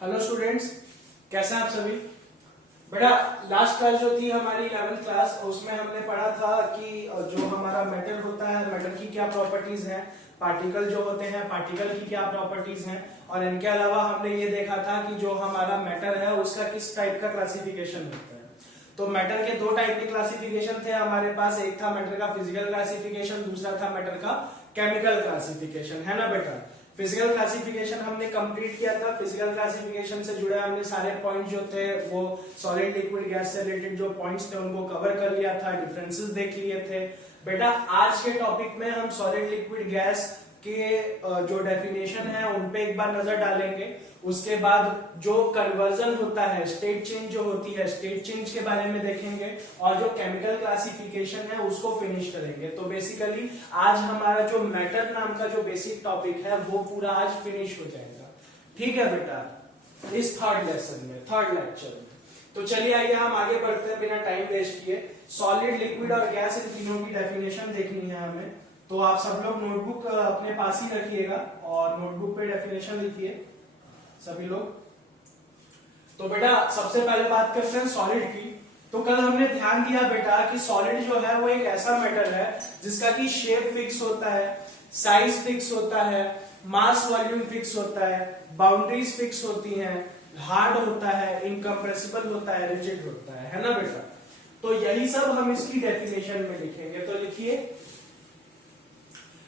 Hello students, कैसे हैं आप सभी। बेटा लास्ट क्लास जो थी हमारी 11th क्लास, उसमें हमने पढ़ा था कि जो हमारा मेटल होता है, मेटल की क्या प्रॉपर्टीज हैं, पार्टिकल जो होते हैं पार्टिकल की क्या प्रॉपर्टीज हैं, और इनके अलावा हमने ये देखा था कि जो हमारा मैटर है उसका किस टाइप का क्लासिफिकेशन होता है। तो मैटर के दो टाइप के क्लासिफिकेशन थे हमारे पास, एक था मैटर का फिजिकल क्लासिफिकेशन, दूसरा था मैटर का केमिकल क्लासिफिकेशन, है ना बेटा। फिजिकल क्लासिफिकेशन हमने कंप्लीट किया था। फिजिकल क्लासिफिकेशन से जुड़े हमने सारे पॉइंट जो थे वो सॉलिड लिक्विड गैस से रिलेटेड जो पॉइंट्स थे उनको कवर कर लिया था, डिफरेंसेस देख लिए थे। बेटा आज के टॉपिक में हम सॉलिड लिक्विड गैस के जो डेफिनेशन है उन पे एक बार नजर डालेंगे। उसके बाद जो कन्वर्जन होता है, स्टेट चेंज जो होती है, स्टेट चेंज के बारे में देखेंगे, और जो केमिकल क्लासिफिकेशन है उसको फिनिश करेंगे। तो बेसिकली आज हमारा जो मैटर नाम का जो बेसिक टॉपिक है वो पूरा आज फिनिश हो जाएगा। ठीक है बेटा, इस थर्ड लेसन में, थर्ड लेक्चर में। तो चलिए आइए हम आगे बढ़ते हैं बिना टाइम वेस्ट किए। सॉलिड लिक्विड और गैस, इन तीनों की डेफिनेशन देखनी है हमें। तो आप सब लोग नोटबुक अपने पास ही रखिएगा और नोटबुक पे डेफिनेशन लिखिए सभी लोग। तो बेटा सबसे पहले बात करते हैं सॉलिड की। तो कल हमने ध्यान दिया बेटा कि सॉलिड जो है वो एक ऐसा मेटल है जिसका कि शेप फिक्स होता है, साइज फिक्स होता है, मास वॉल्यूम फिक्स होता है, बाउंड्रीज फिक्स होती हैं, हार्ड होता है, इनकम्प्रेसिबल होता है, रिजिड होता है ना बेटा। तो यही सब हम इसकी डेफिनेशन में लिखेंगे। तो लिखिए,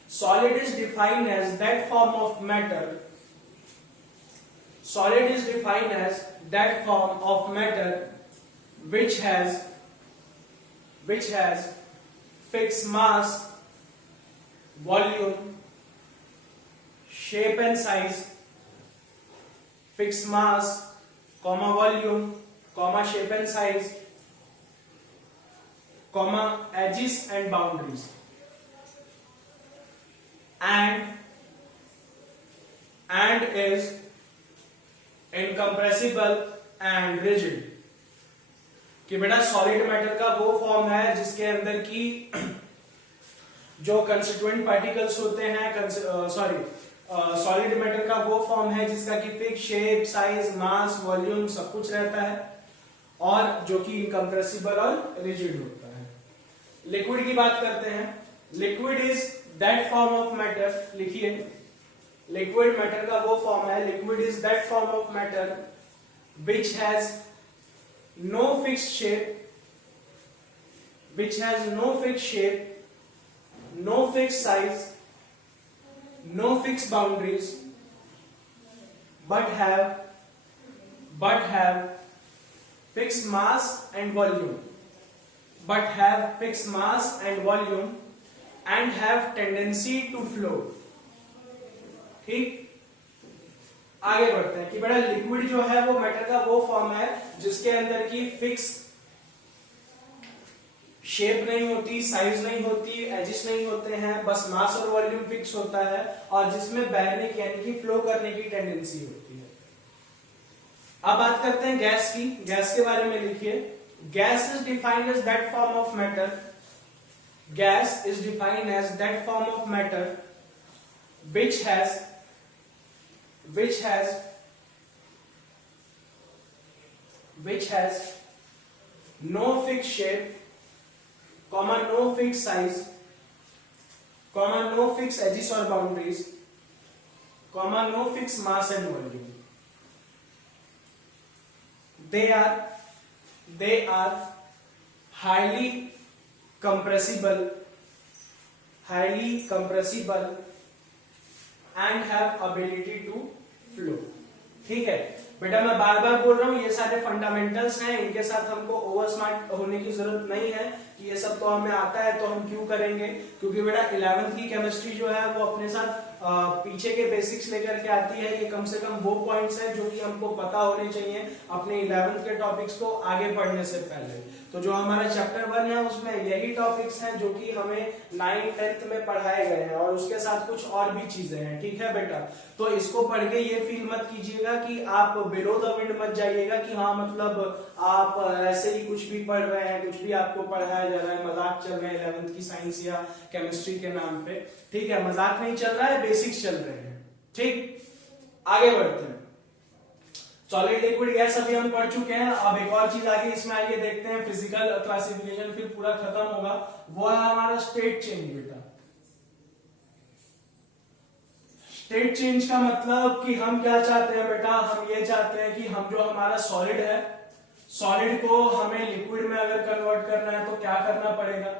solid is defined as that form of matter, solid is defined as that form of matter which has fixed mass, volume, shape and size, fixed mass, comma volume, comma shape and size, comma edges and boundaries, and is incompressible and rigid। कि बेटा solid matter का वो form है जिसके अंदर की जो constituent particles होते हैं, सॉलिड मैटर का वो फॉर्म है जिसका कि फिक्स शेप, साइज, मास, वॉल्यूम सब कुछ रहता है, और जो कि इनकम्प्रेसिबल और रिजिड होता है। लिक्विड की बात करते हैं। Liquid is that form of matter, लिखिए, लिक्विड मैटर का वो फॉर्म है, liquid is that form of matter which has no fixed shape, no fixed size, no fixed boundaries, but have fixed mass and volume, and have tendency to flow। ठीक, आगे बढ़ते हैं कि बेटा liquid जो है वो मैटर का वो फॉर्म है जिसके अंदर की फिक्स शेप नहीं होती, साइज नहीं होती, एजिस नहीं होते हैं, बस मास और वॉल्यूम फिक्स होता है, और जिसमें बहने की यानी कि फ्लो करने की टेंडेंसी होती है। अब बात करते हैं गैस की। गैस के बारे में लिखिए, gas is defined as that form of matter, gas is defined as that form of matter which has no fixed shape, comma no fixed size, comma no fixed edges or boundaries, comma no fixed mass and volume। They are highly compressible and have ability to flow। ठीक है बेटा, मैं बार बार बोल रहा हूं ये सारे fundamentals हैं, इनके साथ हमको ओवर स्मार्ट होने की जरूरत नहीं है कि ये सब तो हमें आता है तो हम क्यों करेंगे, क्योंकि बेटा 11th की केमिस्ट्री जो है वो अपने साथ पीछे के बेसिक्स लेकर के आती है। ये कम से कम वो पॉइंट्स हैं जो कि हमको पता होने चाहिए अपने 11th के टॉपिक्स को आगे पढ़ने से पहले। तो जो हमारा चैप्टर 1 है उसमें यही टॉपिक्स हैं जो कि हमें 9th 10th में पढ़ाए गए हैं, और उसके साथ कुछ और भी चीजें हैं। ठीक है बेटा, तो इसको पढ़ के ये फील मत कीजिएगा कि आप बिलो द विंड मत जाइएगा कि हाँ मतलब आप ऐसे ही कुछ भी पढ़ रहे हैं, कुछ भी आपको पढ़ाया जा रहा है, मजाक चल रहा है 11th की साइंस या केमिस्ट्री के नाम पे। ठीक है, मजाक नहीं चल रहा है, बेसिक्स चल रहे हैं। ठीक, आगे बढ़ते हैं। सॉलिड लिक्विड गैस अभी हम पढ़ चुके हैं। अब एक और चीज आगे इसमें आगे देखते हैं, फिजिकल क्लासिफिकेशन फिर पूरा खत्म होगा, वो है हमारा स्टेट चेंज बेटा। स्टेट चेंज का मतलब कि हम क्या चाहते हैं बेटा, हम ये चाहते हैं कि हम जो हमारा सॉलिड है, सॉलिड को हमें लिक्विड में अगर कन्वर्ट करना है तो क्या करना पड़ेगा,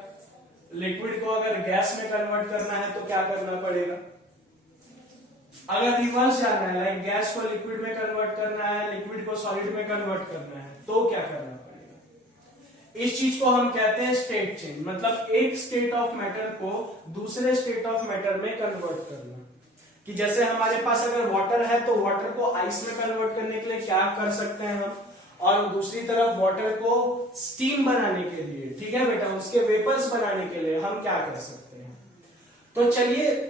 लिक्विड को अगर गैस में कन्वर्ट करना है तो क्या करना पड़ेगा, अगर रिवर्स जाना है लाइक गैस को लिक्विड में कन्वर्ट करना है, लिक्विड को सॉलिड में कन्वर्ट करना है तो क्या करना पड़ेगा। इस चीज को हम कहते हैं स्टेट चेंज, मतलब एक स्टेट ऑफ मैटर को दूसरे स्टेट ऑफ मैटर में कन्वर्ट करना। कि जैसे हमारे पास अगर वाटर है तो वाटर को आइस में कन्वर्ट करने के लिए क्या कर सकते हैं हम, और दूसरी तरफ वाटर को स्टीम बनाने के लिए, ठीक है बेटा, उसके वेपर्स बनाने के लिए हम क्या कर सकते हैं। तो चलिए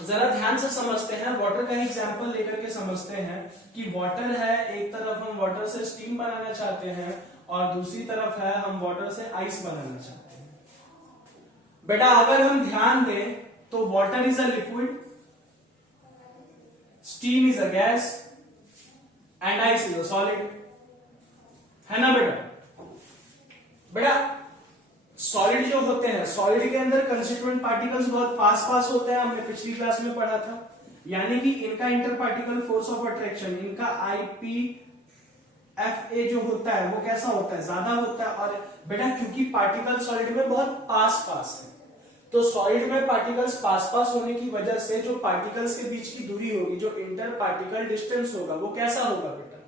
जरा ध्यान से समझते हैं, वाटर का एग्जांपल लेकर के समझते हैं कि वाटर है, एक तरफ हम वाटर से स्टीम बनाना चाहते हैं और दूसरी तरफ है हम वाटर से आइस बनाना चाहते हैं। बेटा अगर हम ध्यान दें तो water is a liquid, steam is a gas and ice is a solid, है ना बेटा। बेटा सॉलिड जो होते हैं, सॉलिड के अंदर कंस्टिट्यूएंट पार्टिकल्स बहुत पास पास होते हैं, हमने पिछली क्लास में पढ़ा था, यानी कि इनका inter particle force of attraction, इनका IPFA जो होता है वो कैसा होता है, ज्यादा होता है। और बेटा क्योंकि पार्टिकल सॉलिड में बहुत पास पास है, तो सॉलिड में पार्टिकल्स पास पास होने की वजह से जो पार्टिकल्स के बीच की दूरी होगी, जो इंटर पार्टिकल डिस्टेंस होगा, वो कैसा होगा बेटा,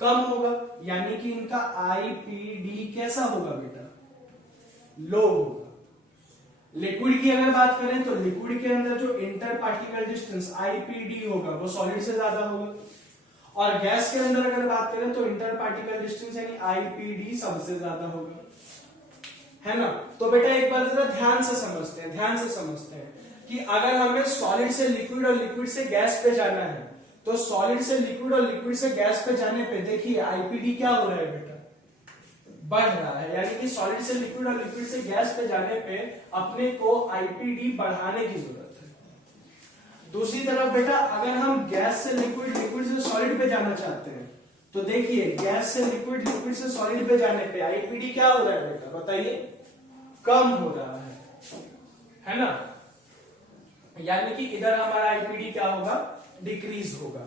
कम होगा, यानी कि इनका IPD कैसा होगा बेटा, लो होगा। लिक्विड की अगर बात करें तो लिक्विड के अंदर जो इंटर पार्टिकल डिस्टेंस IPD होगा वो सॉलिड से ज्यादा होगा, और गैस के अंदर अगर बात करें तो इंटर पार्टिकल डिस्टेंस यानी IPD सबसे ज्यादा होगा, है ना। तो बेटा एक बार जरा ध्यान से समझते हैं, ध्यान से समझते हैं कि अगर हमें सॉलिड से लिक्विड और लिक्विड से गैस पे जाना है, तो सॉलिड से लिक्विड और लिक्विड से गैस पे जाने पे देखिए IPD क्या हो रहा है बेटा, बढ़ रहा है, यानी कि सॉलिड से लिक्विड और लिक्विड से गैस पे जाने पे अपने को IPD बढ़ाने की जरूरत है। दूसरी तरफ बेटा अगर हम गैस से लिक्विड, लिक्विड से सॉलिड पे जाना चाहते हैं, तो देखिए गैस से लिक्विड, लिक्विड से सॉलिड पे जाने पे IPD क्या हो रहा है बेटा, बताइए, कम हो रहा है ना, यानी कि इधर हमारा IPD क्या होगा, डिक्रीज होगा।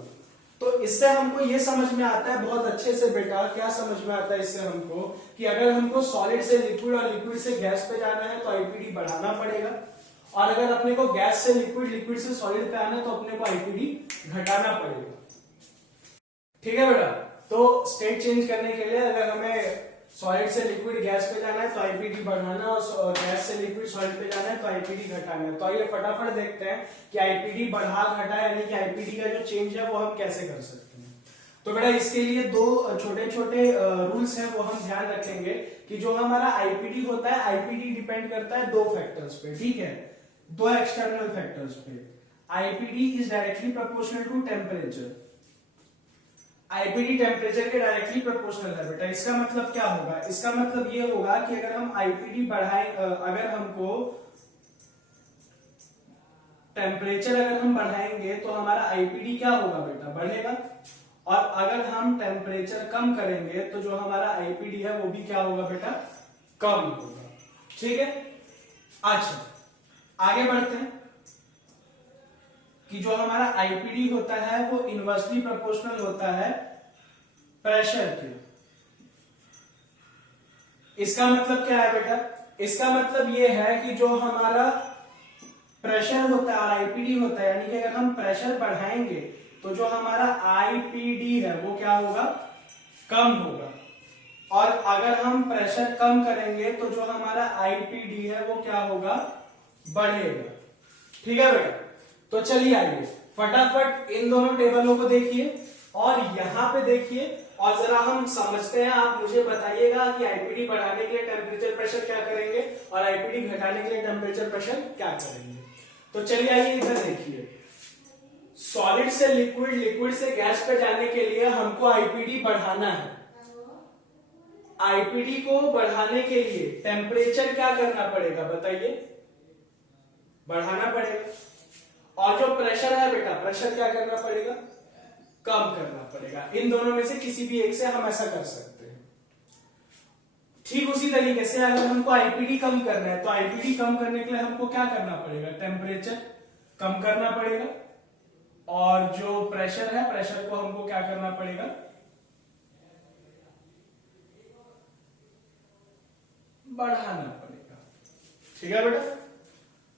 तो इससे हमको ये समझ में आता है बहुत अच्छे से बेटा, क्या समझ में आता है इससे हमको, कि अगर हमको सॉलिड से लिक्विड और लिक्विड से गैस पे जाना है तो IPD बढ़ाना पड़ेगा, और अगर अपने को गैस से लिक्विड, लिक्विड से सॉलिड पे आना है तो अपने को IPD घटाना पड़ेगा, ठीक है बेटा। तो स्टेट चेंज करने के लिए अगर हमें सॉलिड से लिक्विड गैस पे जाना है तो IPD बढ़ाना, और गैस से लिक्विड सॉलिड पे जाना है तो IPD घटाना है। तो आइए फटाफट देखते हैं कि IPD बढ़ा घटा यानी कि IPD का जो चेंज है वो हम कैसे कर सकते हैं। तो बेटा इसके लिए दो छोटे छोटे रूल्स हैं वो हम ध्यान रखेंगे कि जो हमारा IPD होता है, IPD डिपेंड करता है दो फैक्टर्स पे, ठीक है, दो एक्सटर्नल फैक्टर्स पे। IPD is directly proportional to temperature, IPD temperature के डायरेक्टली प्रोपोर्शनल है बेटा। इसका मतलब क्या होगा, इसका मतलब ये होगा कि अगर हम IPD बढ़ाएं, अगर हमको टेम्परेचर अगर हम बढ़ाएंगे तो हमारा IPD क्या होगा बेटा, बढ़ेगा, और अगर हम टेम्परेचर कम करेंगे तो जो हमारा IPD है वो भी क्या होगा बेटा, कम होगा, ठीक है। अच्छा आगे बढ़ते हैं कि जो हमारा IPD होता है वो इनवर्सली प्रोपोर्शनल होता है प्रेशर के। इसका मतलब क्या है बेटा, इसका मतलब ये है कि जो हमारा प्रेशर होता है और IPD होता है, यानी कि अगर हम प्रेशर बढ़ाएंगे तो जो हमारा IPD है वो क्या होगा, कम होगा, और अगर हम प्रेशर कम करेंगे तो जो हमारा IPD है वो क्या होगा, बढ़ेगा, ठीक है बेटा। तो चलिए आइए फटाफट इन दोनों टेबलों को देखिए और यहां पे देखिए, और जरा हम समझते हैं, आप मुझे बताइएगा कि IPD बढ़ाने के लिए टेम्परेचर प्रेशर क्या करेंगे और IPD घटाने के लिए टेम्परेचर प्रेशर क्या करेंगे। तो चलिए आइए इधर देखिए, सॉलिड से लिक्विड, लिक्विड से गैस पे जाने के लिए हमको IPD बढ़ाना है। IPD को बढ़ाने के लिए टेम्परेचर क्या करना पड़ेगा बताइए, बढ़ाना पड़ेगा, और जो प्रेशर है बेटा, प्रेशर क्या करना पड़ेगा, कम करना पड़ेगा। इन दोनों में से किसी भी एक से हम ऐसा कर सकते हैं। ठीक उसी तरीके से अगर हमको आईपीडी कम करना है तो आईपीडी कम करने के लिए हमको क्या करना पड़ेगा, टेम्परेचर कम करना पड़ेगा, और जो प्रेशर है प्रेशर को हमको क्या करना पड़ेगा, बढ़ाना पड़ेगा। ठीक है बेटा,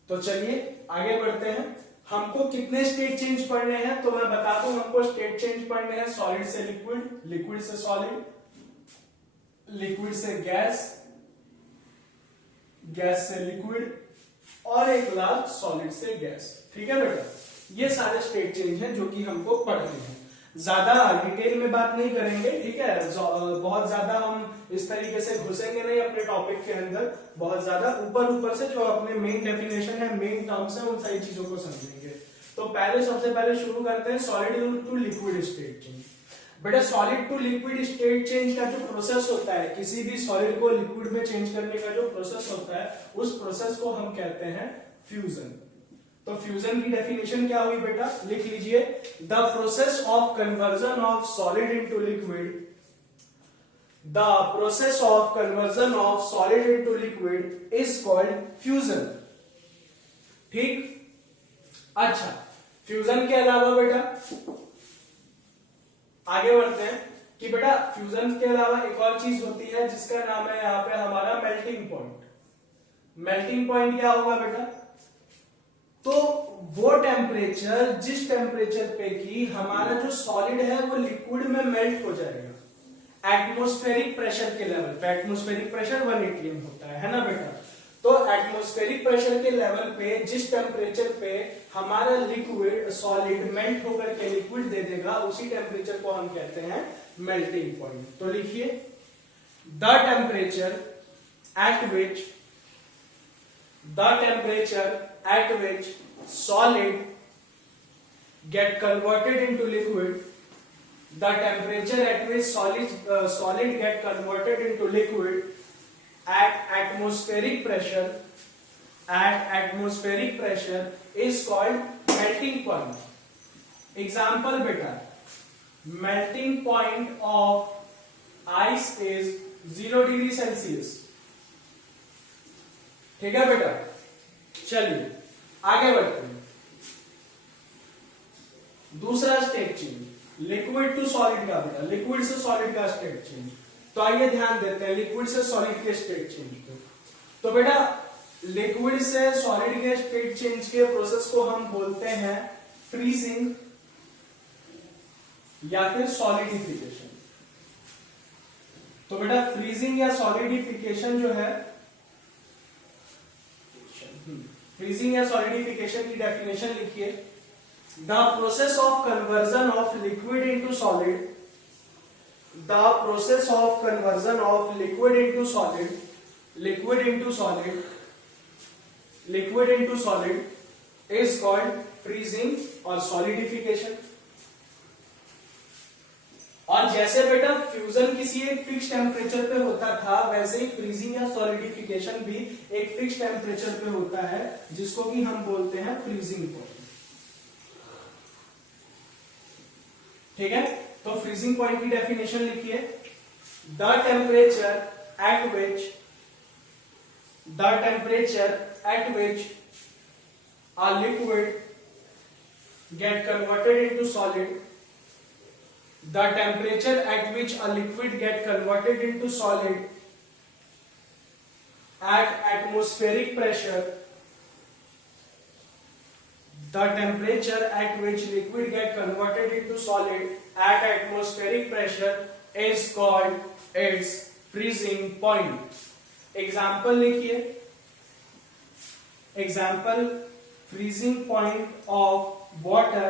तो चलिए आगे बढ़ते हैं। हमको कितने स्टेट चेंज पढ़ने हैं तो मैं बताता हूं। हमको स्टेट चेंज पढ़ने हैं सॉलिड से लिक्विड, लिक्विड से सॉलिड, लिक्विड से गैस, गैस से लिक्विड, और एक लास्ट सॉलिड से गैस। ठीक है बेटा, ये सारे स्टेट चेंज हैं जो कि हमको पढ़ने हैं। ज्यादा डिटेल में बात नहीं करेंगे, ठीक है, बहुत ज्यादा हम इस तरीके से घुसेंगे नहीं अपने टॉपिक के अंदर, बहुत ज्यादा ऊपर ऊपर से जो अपने मेन डेफिनेशन है, मेन टर्म्स है, उन सारी चीजों को समझेंगे। तो पहले सबसे पहले शुरू करते हैं solid to liquid state change. बेटा solid to liquid state change का जो प्रोसेस होता है, किसी भी सॉलिड को लिक्विड में चेंज करने का जो प्रोसेस होता है, उस प्रोसेस को हम कहते हैं फ्यूजन। तो फ्यूजन की डेफिनेशन क्या हुई बेटा, लिख लीजिए, the process of conversion of solid into liquid, the process of conversion of solid into liquid is called fusion. ठीक, अच्छा, फ्यूजन के अलावा बेटा आगे बढ़ते हैं कि बेटा फ्यूजन के अलावा एक और चीज होती है जिसका नाम है यहां पे हमारा मेल्टिंग पॉइंट। मेल्टिंग पॉइंट क्या होगा बेटा, तो वो टेम्परेचर जिस टेम्परेचर पे कि हमारा जो सॉलिड है वो लिक्विड में मेल्ट हो जाएगा एटमॉस्फेरिक प्रेशर के लेवल पे। एटमॉस्फेरिक प्रेशर 180 होता है ना बेटा। तो एटमॉस्फेरिक प्रेशर के लेवल पे जिस टेम्परेचर पे हमारा लिक्विड सॉलिड मेल्ट होकर के लिक्विड दे देगा, उसी टेम्परेचर को हम कहते हैं मेल्टिंग पॉइंट। तो लिखिए, the temperature at which solid get converted into liquid, the temperature at which solid get converted into liquid at atmospheric pressure is called melting point. Example beta, melting point of ice is 0 degree Celsius. ठीक है बेटा, चलिए आगे बढ़ते हैं। दूसरा state change liquid to solid का बेटा, लिक्विड से सॉलिड का स्टेट चेंज। तो आइए ध्यान देते हैं लिक्विड से सॉलिड के स्टेट चेंज पे। तो बेटा लिक्विड से सॉलिड के स्टेट चेंज के प्रोसेस को हम बोलते हैं फ्रीजिंग या फिर सॉलिडिफिकेशन। तो बेटा फ्रीजिंग या सॉलिडिफिकेशन जो है, फ्रीजिंग या सॉलिडिफिकेशन की डेफिनेशन लिखिए, the process of conversion of liquid into solid, the process of conversion of liquid into solid, liquid into solid is called freezing और सॉलिडिफिकेशन। और जैसे बेटा फ्यूजन किसी एक फिक्स टेम्परेचर पे होता था, वैसे ही फ्रीजिंग या सॉलिडिफिकेशन भी एक फिक्स टेम्परेचर पे होता है, जिसको कि हम बोलते हैं फ्रीजिंग पॉइंट। ठीक है, तो फ्रीजिंग पॉइंट की डेफिनेशन लिखिए, the temperature at which a liquid get converted into solid, the temperature at which a liquid get converted into solid at atmospheric pressure, the temperature at which liquid get converted into solid at atmospheric pressure is called its freezing point. Example लिखिए, example freezing point of water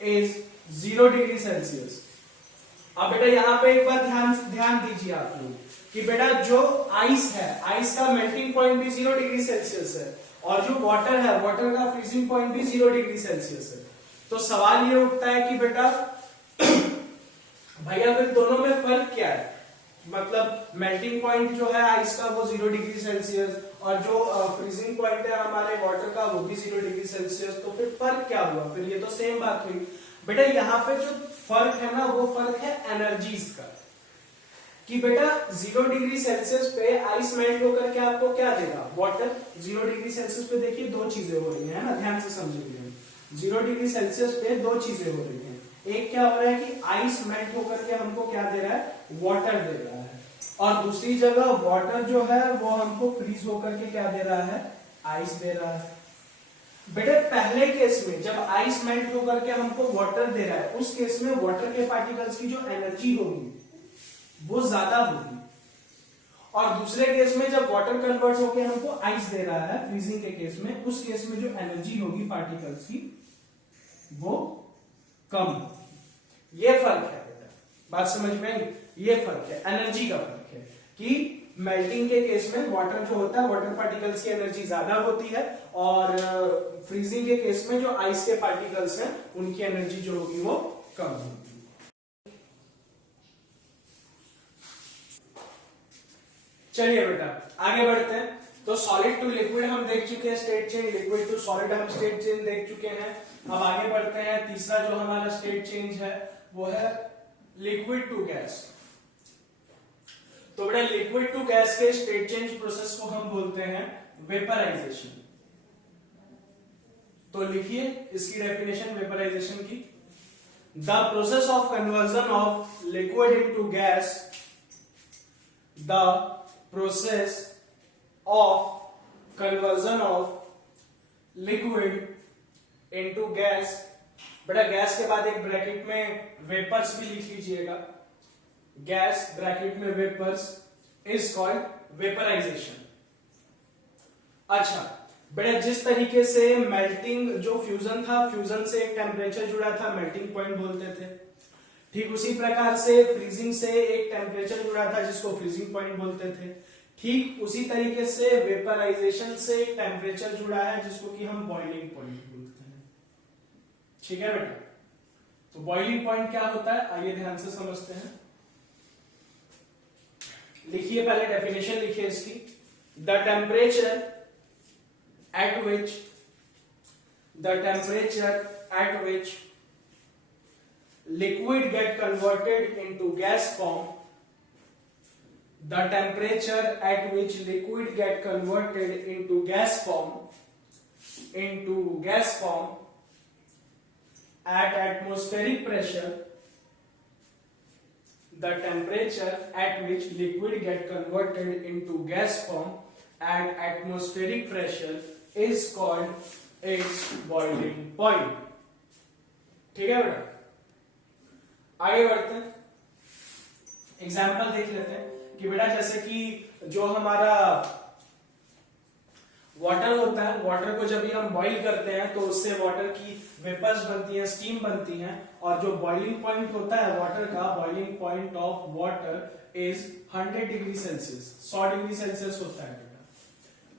is 0 degree Celsius. अब बेटा यहां पे एक बार ध्यान दीजिए आप लोग कि बेटा जो आइस है, आइस का मेल्टिंग पॉइंट भी 0 डिग्री सेल्सियस है, और जो वाटर है, वाटर का फ्रीजिंग पॉइंट भी 0 डिग्री सेल्सियस है। तो सवाल ये उठता है कि बेटा भैया फिर दोनों में फर्क क्या है, मतलब मेल्टिंग पॉइंट जो है आइस का वो 0 डिग्री सेल्सियस, और जो फ्रीजिंग पॉइंट है हमारे वाटर का वो भी 0 डिग्री सेल्सियस, तो फिर फर्क क्या हुआ, फिर ये तो सेम बात हुई। बेटा यहाँ पे जो फर्क है ना वो फर्क है एनर्जीज का, कि बेटा 0 डिग्री सेल्सियस पे आइस मेल्ट होकर के आपको क्या देगा, वाटर। 0 डिग्री सेल्सियस पे देखिए दो चीजें हो रही है ना, ध्यान से समझिए। 0 डिग्री सेल्सियस पे दो चीजें हो रही है, एक क्या हो रहा है कि आइस मेल्ट होकर के हमको क्या दे रहा है, वाटर दे रहा है, और दूसरी जगह वाटर जो है वो हमको फ्रीज होकर के क्या दे रहा है, आइस दे रहा है। बेटा पहले केस में जब आइस मेल्ट होकर के हमको वाटर दे रहा है, उस केस में वाटर के पार्टिकल्स की जो एनर्जी होगी वो ज्यादा होगी, और दूसरे केस में जब वाटर कन्वर्ट होकर हमको आइस दे रहा है फ्रीजिंग के केस में, उस केस में जो एनर्जी होगी पार्टिकल्स की वो कम होगी। ये फर्क है बेटा, बात समझ में आई? ये फर्क है, एनर्जी का फर्क है कि मेल्टिंग के केस में वाटर जो होता है, वाटर पार्टिकल्स की एनर्जी ज्यादा होती है, और फ्रीजिंग के केस में जो आइस के पार्टिकल्स हैं उनकी एनर्जी जो होगी वो कम होगी। चलिए बेटा आगे बढ़ते हैं। तो सॉलिड टू लिक्विड हम देख चुके हैं state change, liquid to solid हम स्टेट चेंज देख चुके हैं। अब आगे बढ़ते हैं, तीसरा जो हमारा स्टेट चेंज है वो है लिक्विड टू गैस। तो बेटा लिक्विड टू गैस के स्टेट चेंज प्रोसेस को हम बोलते हैं वेपराइजेशन। तो लिखिए इसकी डेफिनेशन वेपराइजेशन की, the process of conversion of liquid into gas, the process of conversion of liquid into gas. बेटा गैस के बाद एक ब्रैकेट में वेपर्स भी लिख लीजिएगा, गैस ब्रैकेट में वेपर्स इज कॉल्ड वेपराइजेशन। अच्छा बेटा जिस तरीके से मेल्टिंग जो फ्यूजन था, फ्यूजन से एक टेम्परेचर जुड़ा था, मेल्टिंग पॉइंट बोलते थे, ठीक उसी प्रकार से फ्रीजिंग से एक टेम्परेचर जुड़ा था जिसको फ्रीजिंग पॉइंट बोलते थे। ठीक उसी तरीके से वेपराइजेशन से एक टेम्परेचर जुड़ा है जिसको कि हम बॉइलिंग पॉइंट बोलते हैं। ठीक है बेटा, तो बॉइलिंग पॉइंट क्या होता है आइए ध्यान से समझते हैं। लिखिए पहले डेफिनेशन लिखिए इसकी, the temperature at which liquid get converted into gas form, the temperature at which liquid get converted into gas form at atmospheric pressure, the temperature at which liquid get converted into gas form at atmospheric pressure is called its boiling point। ठीक है बेटा, आगे बढ़ते हैं, example देख लेते हैं कि बेटा जैसे कि जो हमारा वाटर होता है, वाटर को जब भी हम बॉईल करते हैं तो उससे वाटर की वेपर्स बनती हैं, स्टीम बनती हैं, और जो बॉइलिंग पॉइंट होता है वाटर का, boiling point of water is 100 degree Celsius, 100 degree Celsius होता है बेटा।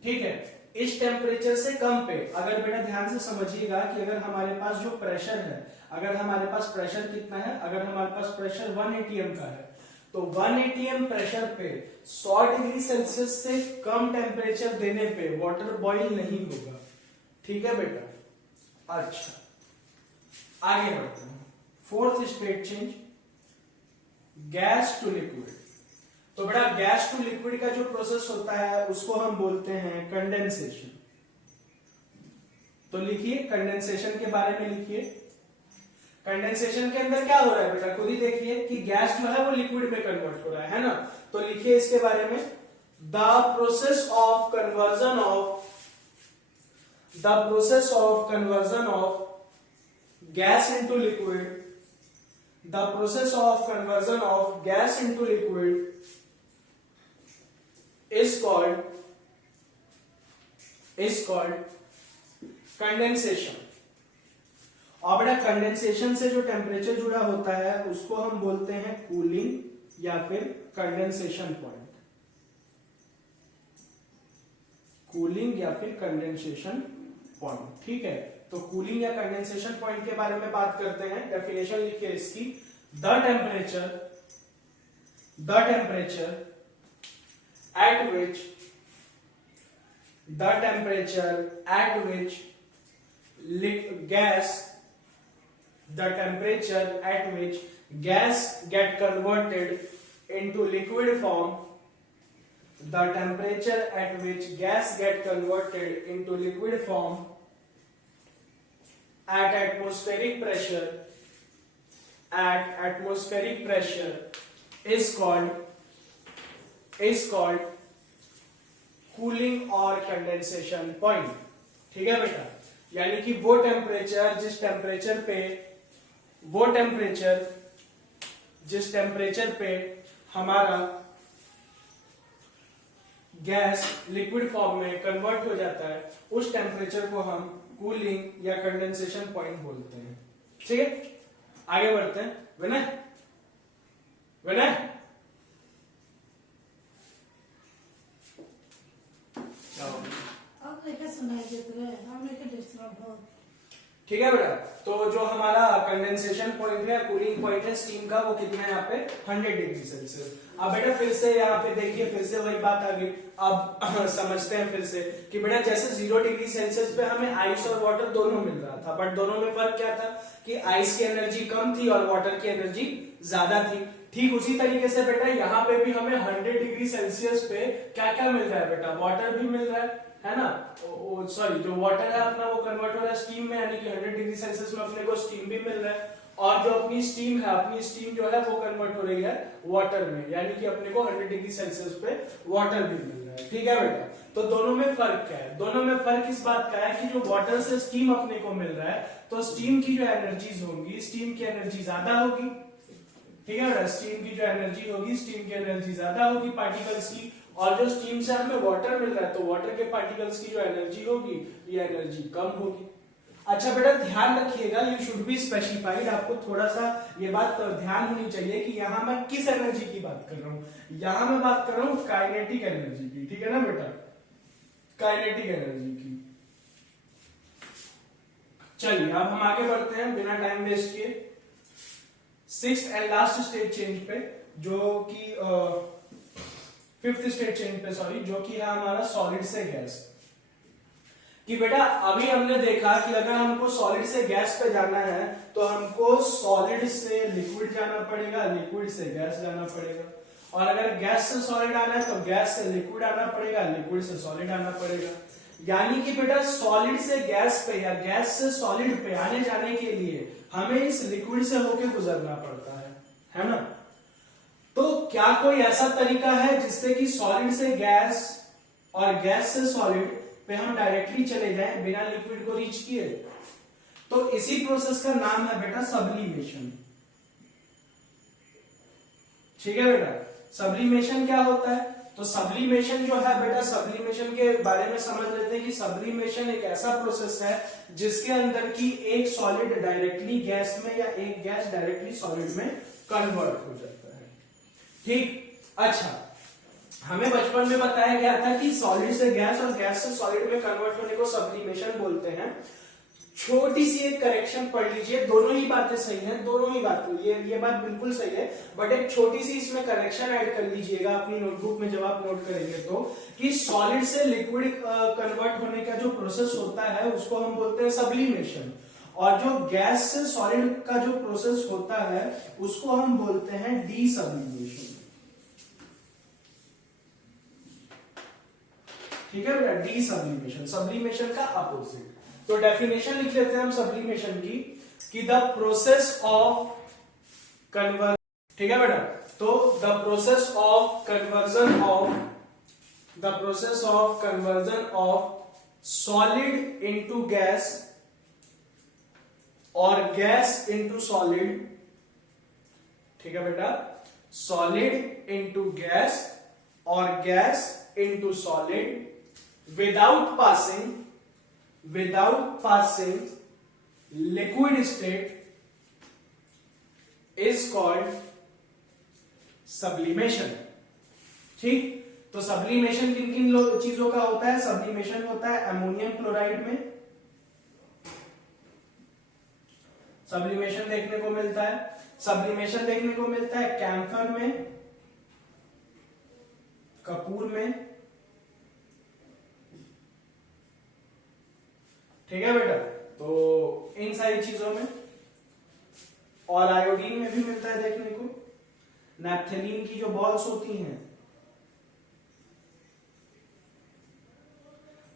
ठीक है, इस टेम्परेचर से कम पे, अगर बेटा ध्यान से समझिएगा कि अगर हमारे पास जो प्रेशर है, अगर हमारे पास प्रेशर कितना है, अगर हमारे पास प्रेशर 1 atm का है, तो 1 atm प्रेशर पे 100 डिग्री सेल्सियस से कम टेम्परेचर देने पे वाटर बॉईल नहीं होगा। ठीक है बेटा, अच्छा आगे बढ़ते हैं, fourth state change, gas to liquid. तो बेटा गैस टू लिक्विड का जो प्रोसेस होता है उसको हम बोलते हैं कंडेंसेशन। तो लिखिए कंडेंसेशन के बारे में लिखिए। कंडेंसेशन के अंदर क्या हो रहा है बेटा, खुद ही देखिए कि गैस जो है वो लिक्विड में कन्वर्ट हो रहा है ना। तो लिखिए इसके बारे में, the process of conversion of gas into liquid, the process of conversion of gas into liquid is called condensation. और बेटा कंडेंसेशन से जो टेम्परेचर जुड़ा होता है उसको हम बोलते हैं कूलिंग या फिर कंडेंसेशन पॉइंट, कूलिंग या फिर कंडेंसेशन पॉइंट। ठीक है, तो कूलिंग या कंडेंसेशन पॉइंट के बारे में बात करते हैं। डेफिनेशन लिखिए इसकी, the temperature at which gas the temperature at which gas get converted into liquid form, the temperature at which gas get converted into liquid form at atmospheric pressure is called cooling और condensation point. ठीक है बेटा, यानी कि वो temperature जिस temperature पे हमारा गैस लिक्विड फॉर्म में कन्वर्ट हो जाता है, उस टेम्परेचर को हम कूलिंग या कंडेंसेशन पॉइंट बोलते हैं। ठीक है, आगे बढ़ते हैं। विनय ठीक है बेटा, तो जो हमारा कंडेंसेशन पॉइंट है, कूलिंग पॉइंट है स्टीम का, वो कितना है यहाँ पे 100 डिग्री सेल्सियस। अब बेटा फिर से यहाँ पे देखिए, फिर से वही बात आ गई। अब समझते हैं फिर से कि बेटा जैसे 0 डिग्री सेल्सियस पे हमें आइस और वाटर दोनों मिल रहा था, बट दोनों में फर्क क्या था कि आइस की एनर्जी कम थी और वाटर की एनर्जी ज्यादा थी। ठीक उसी तरीके से बेटा यहाँ पे भी हमें 100 डिग्री सेल्सियस पे क्या क्या मिल रहा है बेटा, वाटर भी मिल रहा है ना। सॉरी, जो वाटर है अपना वो कन्वर्ट हो रहा है स्टीम में, यानी कि 100 डिग्री सेल्सियस में अपने को स्टीम भी मिल रहा है, और जो अपनी स्टीम जो है वो कन्वर्ट हो रही है वाटर में, यानी कि अपने को 100 डिग्री सेल्सियस पे वाटर भी मिल रहा है। ठीक है बेटा, तो दोनों में फर्क क्या है? दोनों में फर्क इस बात का है कि जो वाटर से स्टीम अपने को मिल रहा है, तो स्टीम की जो एनर्जीज होंगी, स्टीम की एनर्जी ज्यादा होगी। ठीक है बेटा, स्टीम की जो एनर्जी होगी, स्टीम की एनर्जी ज्यादा होगी पार्टिकल्स की, और जो स्टीम से हमें वाटर मिल रहा है, तो वाटर के पार्टिकल्स की जो एनर्जी होगी, ये एनर्जी कम होगी। अच्छा बेटा ध्यान रखिएगा, यू शुड बी स्पेसिफाइड, आपको थोड़ा सा ये बात ध्यान होनी चाहिए कि यहाँ मैं किस एनर्जी की बात कर रहा हूँ। यहाँ मैं बात कर रहा हूँ काइनेटिक एनर्जी की। ठीक है ना बेटा, काइनेटिक एनर्जी की। चलिए अब हम आगे बढ़ते हैं बिना टाइम वेस्ट किए 6th and last state change पे, जो कि 5th स्टेट चेंज पे, सॉरी, जो कि है हमारा सॉलिड से गैस। कि बेटा अभी हमने देखा कि अगर हमको सॉलिड से गैस पे जाना है, तो हमको सॉलिड से लिक्विड जाना पड़ेगा, लिक्विड से गैस जाना पड़ेगा, और अगर गैस से सॉलिड आना है तो गैस से लिक्विड आना पड़ेगा, लिक्विड से सॉलिड आना पड़ेगा। यानी कि बेटा सॉलिड से गैस पे या गैस से सॉलिड पे आने जाने के लिए हमें इस लिक्विड से होके गुजरना पड़ता है ना। तो क्या कोई ऐसा तरीका है जिससे कि सॉलिड से गैस और गैस से सॉलिड पे हम डायरेक्टली चले जाएं बिना लिक्विड को रीच किए? तो इसी प्रोसेस का नाम है बेटा सब्लिमेशन। ठीक है बेटा, सब्लिमेशन क्या होता है? तो सब्लिमेशन जो है बेटा, सब्लिमेशन के बारे में समझ लेते हैं कि सब्लिमेशन एक ऐसा प्रोसेस है जिसके अंदर की एक सॉलिड डायरेक्टली गैस में या एक गैस डायरेक्टली सॉलिड में कन्वर्ट हो जाता है। ठीक, अच्छा, हमें बचपन में बताया गया था कि सॉलिड से गैस और गैस से सॉलिड में कन्वर्ट होने को सब्लिमेशन बोलते हैं। छोटी सी एक करेक्शन पढ़ लीजिए, दोनों ही बातें सही हैं, दोनों ही बात, ये बात बिल्कुल सही है, बट एक छोटी सी इसमें करेक्शन ऐड कर लीजिएगा अपनी नोटबुक में जब आप नोट करेंगे तो, कि सॉलिड से लिक्विड कन्वर्ट होने का जो प्रोसेस होता है उसको हम बोलते हैं सब्लिमेशन, और जो गैस से सॉलिड का जो प्रोसेस होता है उसको हम बोलते हैं डीसब्लिमेशन। ठीक है बेटा, डीसब्लिमेशन, सब्लिमेशन का अपोजिट। तो डेफिनेशन लिख लेते हैं हम सब्लिमेशन की, कि द प्रोसेस ऑफ कन्वर्जन। ठीक है बेटा, तो the process of conversion of solid into gas और गैस इनटू सॉलिड। ठीक है बेटा, सॉलिड इनटू गैस और gas into solid without passing liquid state is called sublimation। ठीक, तो सब्लिमेशन किन किन चीजों का होता है? सब्लिमेशन होता है अमोनियम क्लोराइड में, सब्लिमेशन देखने को मिलता है। सब्लिमेशन देखने को मिलता है कैम्फर में, कपूर में। ठीक है बेटा, तो इन सारी चीजों में और आयोडीन में भी मिलता है देखने को। नैप्थेलीन की जो बॉल्स होती हैं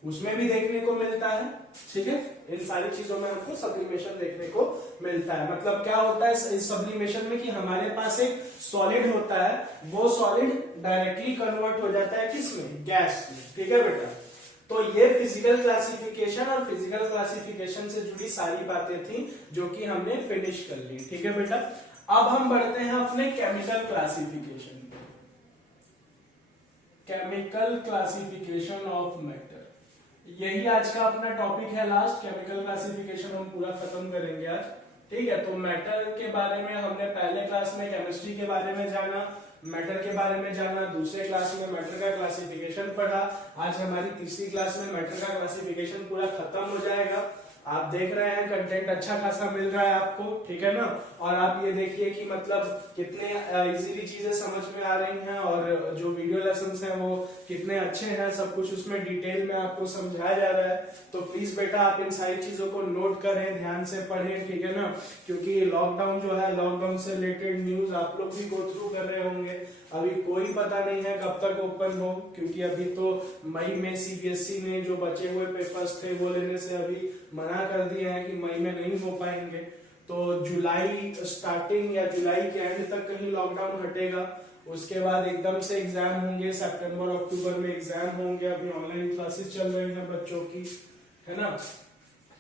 उसमें भी देखने को मिलता है। ठीक है, इन सारी चीजों में हमको सब्लिमेशन देखने को मिलता है। मतलब क्या होता है इस सब्लिमेशन में कि हमारे पास एक सॉलिड होता है, वो सॉलिड डायरेक्टली कन्वर्ट हो जाता है किसमें, गैस में। ठीक है बेटा, तो ये फिजिकल क्लासिफिकेशन और फिजिकल क्लासिफिकेशन से जुड़ी सारी बातें थी जो कि हमने फिनिश कर ली। ठीक है बेटा, अब हम बढ़ते हैं अपने केमिकल क्लासिफिकेशन पे। केमिकल क्लासिफिकेशन ऑफ मैटर, यही आज का अपना टॉपिक है लास्ट। केमिकल क्लासिफिकेशन हम पूरा खत्म करेंगे आज। ठीक है, तो मैटर के बारे में हमने पहले क्लास में केमिस्ट्री के बारे में जाना, मैटर के बारे में जाना, दूसरे क्लास में मैटर का क्लासिफिकेशन पढ़ा। आज हमारी तीसरी क्लास में मैटर का क्लासिफिकेशन पूरा खत्म हो जाएगा। आप देख रहे हैं कंटेंट अच्छा खासा मिल रहा है आपको, ठीक है ना। और आप ये देखिए कि मतलब कितने इजीली चीजें समझ में आ रही हैं और जो वीडियो लेसन्स हैं वो कितने अच्छे हैं, सब कुछ उसमें डिटेल में आपको समझाया जा रहा है। तो प्लीज बेटा आप इन सारी चीजों को नोट करें, ध्यान से पढ़ें, ठीक है ना। क्योंकि लॉकडाउन जो है, लॉकडाउन से रिलेटेड न्यूज आप लोग भी गो थ्रू कर रहे होंगे। अभी कोई पता नहीं है कब तक ओपन हो, क्योंकि अभी तो मई में सीबीएसई ने जो बचे हुए पेपर्स थे वो लेने से अभी मना कर दिया है कि मई में नहीं हो पाएंगे। तो जुलाई स्टार्टिंग या जुलाई के एंड तक कहीं लॉकडाउन हटेगा, उसके बाद एकदम से एग्जाम होंगे, सितंबर अक्टूबर में एग्जाम होंगे। अभी ऑनलाइन क्लासेस चल रही हैं बच्चों की, है ना।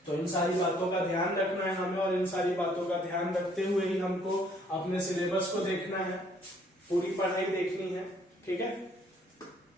तो इन सारी बातों का ध्यान रखना है हमें, और इन सारी बातों का ध्यान रखते हुए ही हमको अपने सिलेबस को देखना है, पूरी पढ़ाई देखनी है। ठीक है,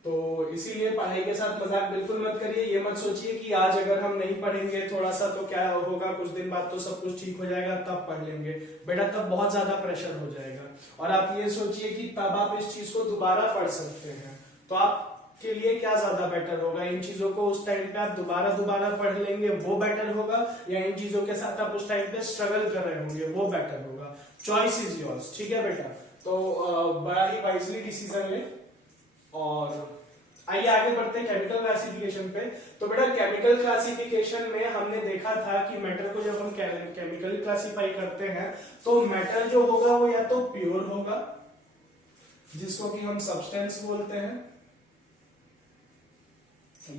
तो इसीलिए पढ़ाई के साथ मजाक बिल्कुल मत करिए। ये मत सोचिए कि आज अगर हम नहीं पढ़ेंगे थोड़ा सा तो क्या होगा, कुछ दिन बाद तो सब कुछ ठीक हो जाएगा तब पढ़ लेंगे। बेटा तब बहुत ज्यादा प्रेशर हो जाएगा। और आप ये सोचिए कि तब आप इस चीज को दोबारा पढ़ सकते हैं, तो आपके लिए क्या ज्यादा बेटर होगा, इन चीजों को उस टाइम पे आप दोबारा पढ़ लेंगे वो बेटर होगा, या इन चीजों के साथ आप उस टाइम पे स्ट्रगल कर रहे होंगे वो बेटर होगा। Choice is yours. ठीक है बेटा, तो बड़ा ही वाइजली डिसीजन ले। और आइए आगे बढ़ते हैं केमिकल क्लासिफिकेशन पे। तो बेटा केमिकल क्लासिफिकेशन में हमने देखा था कि मैटर को जब हम केमिकली क्लासिफाई करते हैं तो मैटर जो होगा वो या तो प्योर होगा, जिसको कि हम सब्सटेंस बोलते हैं,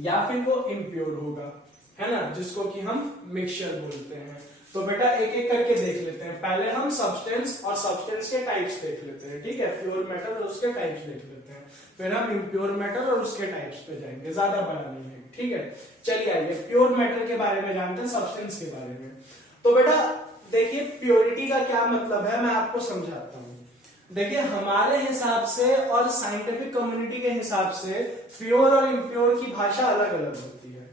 या फिर वो इम्प्योर होगा, है ना, जिसको कि हम मिक्सचर बोलते हैं। तो बेटा एक एक करके देख लेते हैं। पहले हम सब्सटेंस और सब्सटेंस के टाइप्स देख लेते हैं। ठीक है, प्योर मैटर और उसके टाइप्स देख लेते हैं, फिर हम इम्प्योर मैटर और उसके टाइप्स पे जाएंगे, ज्यादा बड़ा नहीं है। ठीक है, चलिए आइए प्योर मैटर के बारे में जानते हैं, सब्सटेंस के बारे में। तो बेटा देखिए प्योरिटी का क्या मतलब है, मैं आपको समझाता हूं। देखिए हमारे हिसाब से और साइंटिफिक कम्युनिटी के हिसाब से प्योर और इम्प्योर की भाषा अलग अलग होती है।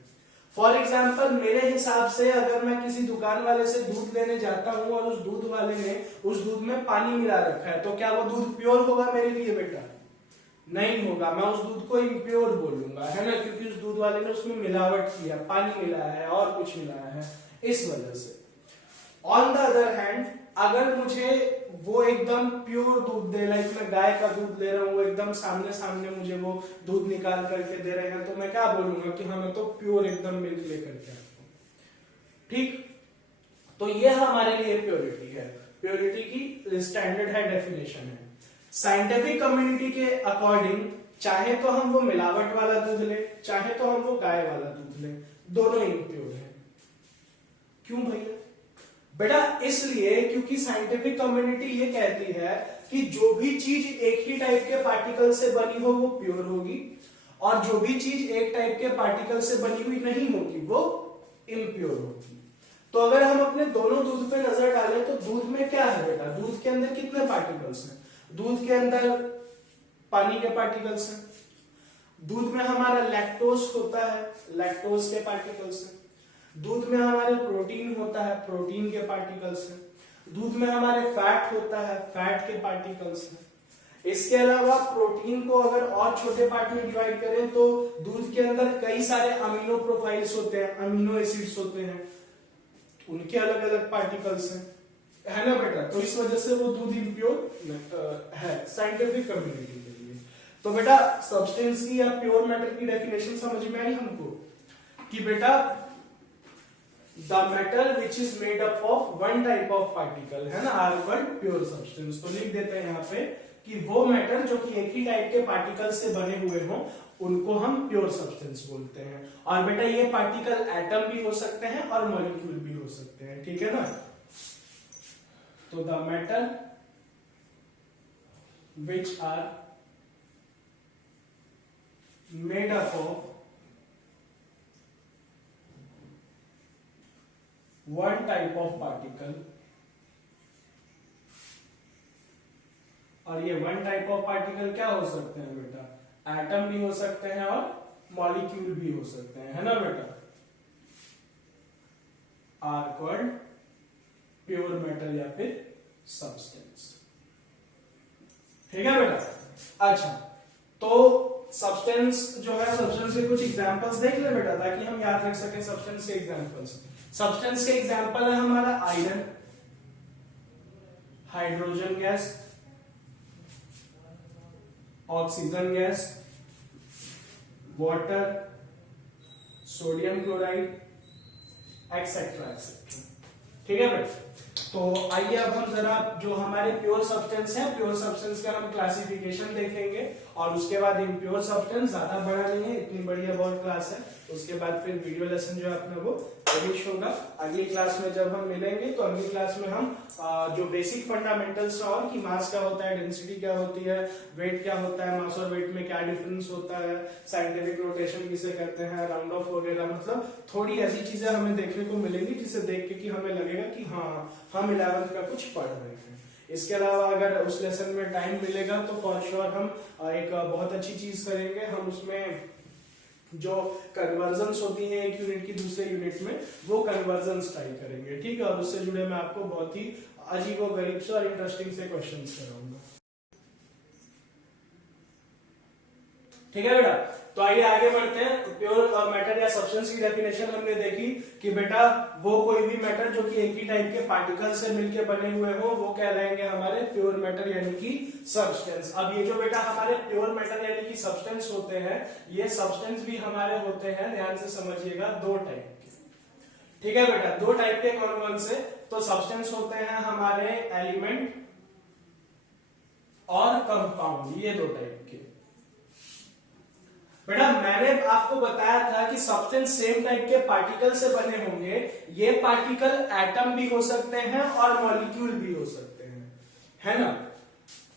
फॉर एग्जाम्पल मेरे हिसाब से अगर मैं किसी दुकान वाले से दूध लेने जाता हूं और उस दूध वाले ने उस दूध में पानी मिला रखा है, तो क्या वो दूध प्योर होगा मेरे लिए बेटा? नहीं होगा, मैं उस दूध को इम्प्योर बोलूंगा, है ना, क्योंकि उस दूध वाले ने उसमें मिलावट किया, पानी मिलाया है और कुछ मिलाया है, इस वजह से। ऑन द अदर हैंड अगर मुझे वो एकदम प्योर दूध दे, लाइक मैं गाय का दूध ले रहा हूँ, वो एकदम सामने सामने मुझे वो दूध निकाल करके दे रहे हैं, तो मैं क्या बोलूंगा कि हाँ मैं तो प्योर एकदम मिल्क लेकर के आता हूं। ठीक, तो ये हमारे लिए प्योरिटी है, प्योरिटी की स्टैंडर्ड है, डेफिनेशन है। साइंटिफिक कम्युनिटी के अकॉर्डिंग चाहे तो हम वो मिलावट वाला दूध ले, चाहे तो हम वो गाय वाला दूध ले, दोनों इम्प्योर है। क्यों भैया? बेटा इसलिए क्योंकि साइंटिफिक कम्युनिटी ये कहती है कि जो भी चीज एक ही टाइप के पार्टिकल से बनी हो वो प्योर होगी, और जो भी चीज एक टाइप के पार्टिकल से बनी हुई नहीं होगी वो इम्प्योर होगी। तो अगर हम अपने दोनों दूध पे नजर डालें तो दूध में क्या है बेटा? दूध के अंदर कितने पार्टिकल्स हैं? दूध के अंदर पानी के पार्टिकल्स हैं, दूध में हमारा लैक्टोज होता है, लैक्टोज के पार्टिकल्स हैं, दूध में हमारे प्रोटीन होता है, प्रोटीन के पार्टिकल्स हैं, दूध में हमारे फैट होता है, फैट के पार्टिकल्स हैं। इसके अलावा प्रोटीन को अगर और छोटे पार्ट में डिवाइड करें तो दूध के अंदर कई सारे अमीनो प्रोफाइल्स होते हैं, अमीनो एसिड्स होते हैं, उनके अलग अलग पार्टिकल्स हैं, है ना बेटा। तो इस वजह से वो दूध इम्प्योर है साइंटिफिक कम्युनिटी के लिए। तो बेटा सब्सटेंस की या प्योर मैटर की डेफिनेशन समझ में आई हमको कि बेटा the metal which is made up of one type of particle, है ना, आर कॉल्ड प्योर सब्सटेंस। तो लिख देते हैं यहाँ पे कि वो मेटल जो कि एक ही टाइप के पार्टिकल से बने हुए हों उनको हम प्योर सब्सटेंस बोलते हैं। और बेटा ये पार्टिकल एटम भी हो सकते हैं और मॉलिक्यूल भी हो सकते हैं, ठीक है ना। तो the metal which are made up of one type of particle, और ये वन टाइप ऑफ पार्टिकल क्या हो सकते हैं बेटा, एटम भी हो सकते हैं और मॉलिक्यूल भी हो सकते हैं, है ना बेटा, आर कॉल्ड प्योर मेटल या फिर सब्सटेंस, ठीक है बेटा। अच्छा, तो सब्सटेंस जो है, सब्सटेंस के कुछ एग्जांपल्स देख ले बेटा ताकि हम याद रख सकें सब्सटेंस के एग्जांपल्स। सब्सटेंस के एग्जांपल है हमारा iron, hydrogen gas, oxygen gas, water, sodium chloride, etcetera etcetera, ठीक है बेटा। तो आइए अब हम जरा जो हमारे प्योर सब्सटेंस है, प्योर सब्सटेंस का हम क्लासिफिकेशन देखेंगे और उसके बाद इम्प्योर सब्सटेंस, ज्यादा बड़ा नहीं है, इतनी बढ़िया बहुत क्लास है। उसके बाद फिर वीडियो लेसन जो है अपने वो फिनिश होगा। अगली क्लास में जब हम मिलेंगे तो अगली क्लास में हम जो बेसिक फंडामेंटल्स और कि मास क्या होता है, डेंसिटी क्या होती है, वेट क्या होता है, मास और वेट में क्या डिफरेंस होता है, साइंटिफिक रोटेशन किसे कहते हैं, राउंड ऑफ वगैरह, मतलब थोड़ी ऐसी चीजें हमें देखने को मिलेंगी जिसे देख के कि हमें लगेगा कि हाँ हम 11th का कुछ पढ़ रहे हैं। इसके अलावा अगर उस लेसन में टाइम मिलेगा तो फॉर श्योर हम एक बहुत अच्छी चीज करेंगे, हम उसमें जो कन्वर्जन्स होती हैं एक यूनिट की दूसरे यूनिट में, वो कन्वर्जन्स ट्राई करेंगे, ठीक है। और उससे जुड़े मैं आपको बहुत ही अजीबोगरीब से और इंटरेस्टिंग से क्वेश्चंस कराऊंगा, ठीक है बेटा। तो आइए आगे बढ़ते हैं। प्योर मैटर या सब्सटेंस की डेफिनेशन हमने देखी कि बेटा वो कोई भी मैटर जो कि एक ही टाइप के पार्टिकल से मिलकर बने हुए हो वो क्या रहेंगे हमारे प्योर मैटर यानी कि सब्सटेंस। अब ये जो बेटा हमारे प्योर मैटर यानी कि सब्सटेंस होते हैं, ये सब्सटेंस भी हमारे होते हैं, ध्यान से समझिएगा, दो टाइप के, ठीक है बेटा। दो टाइप के कौन कौन से, तो सब्सटेंस होते हैं हमारे एलिमेंट और कंपाउंड, ये दो टाइप के। बेटा मैंने आपको बताया था कि सब्सटेंस सेम टाइप के पार्टिकल से बने होंगे, ये पार्टिकल एटम भी हो सकते हैं और मॉलिक्यूल भी हो सकते हैं, है ना।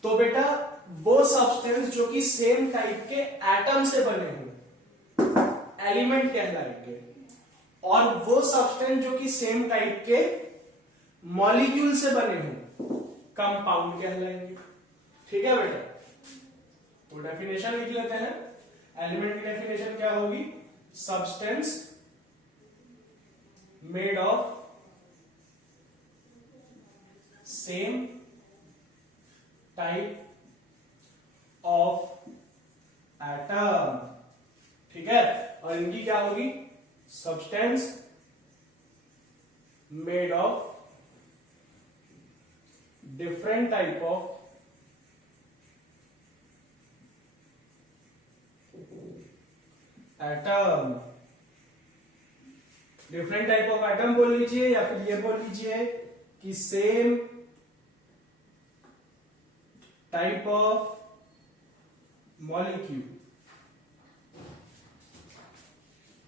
तो बेटा वो सब्सटेंस जो कि सेम टाइप के एटम से बने हों एलिमेंट कहलाएंगे, और वो सब्सटेंस जो कि सेम टाइप के मॉलिक्यूल से बने हों कंपाउंड कहलाएंगे, ठीक है बेटा। तो डेफिनेशन लिख लेते हैं। एलिमेंट की डेफिनेशन क्या होगी, substance made of same type of atom, ठीक है। और इनकी क्या होगी, substance made of different type of atom. Different type of atom बोल लीजिए या फिर ये बोल लीजिए कि same type of molecule,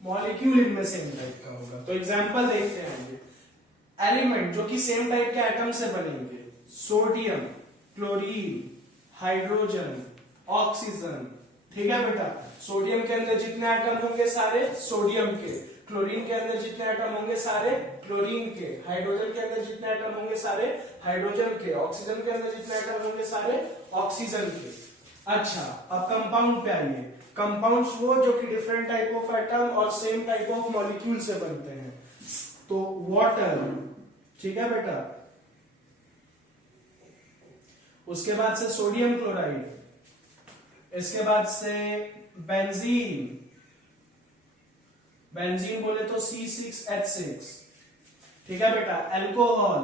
molecule इनमें सेम टाइप का होगा। तो एग्जांपल देखते हैं। एलिमेंट जो कि सेम टाइप के एटम से बनेंगे, सोडियम, क्लोरीन, हाइड्रोजन, ऑक्सीजन, ठीक है बेटा। सोडियम के अंदर जितने एटम होंगे सारे सोडियम के, क्लोरीन के अंदर जितने एटम होंगे सारे क्लोरीन के, हाइड्रोजन के अंदर जितने एटम होंगे सारे हाइड्रोजन के, ऑक्सीजन के अंदर जितने एटम होंगे सारे ऑक्सीजन के। अच्छा, अब कंपाउंड पे आइए। कंपाउंड्स वो जो कि डिफरेंट टाइप ऑफ एटम और सेम टाइप ऑफ मॉलिक्यूल से बनते हैं। तो वाटर, ठीक है बेटा, उसके बाद से सोडियम क्लोराइड, इसके बाद से बेंजीन, बेंजीन बोले तो C6H6, ठीक है बेटा। अल्कोहल,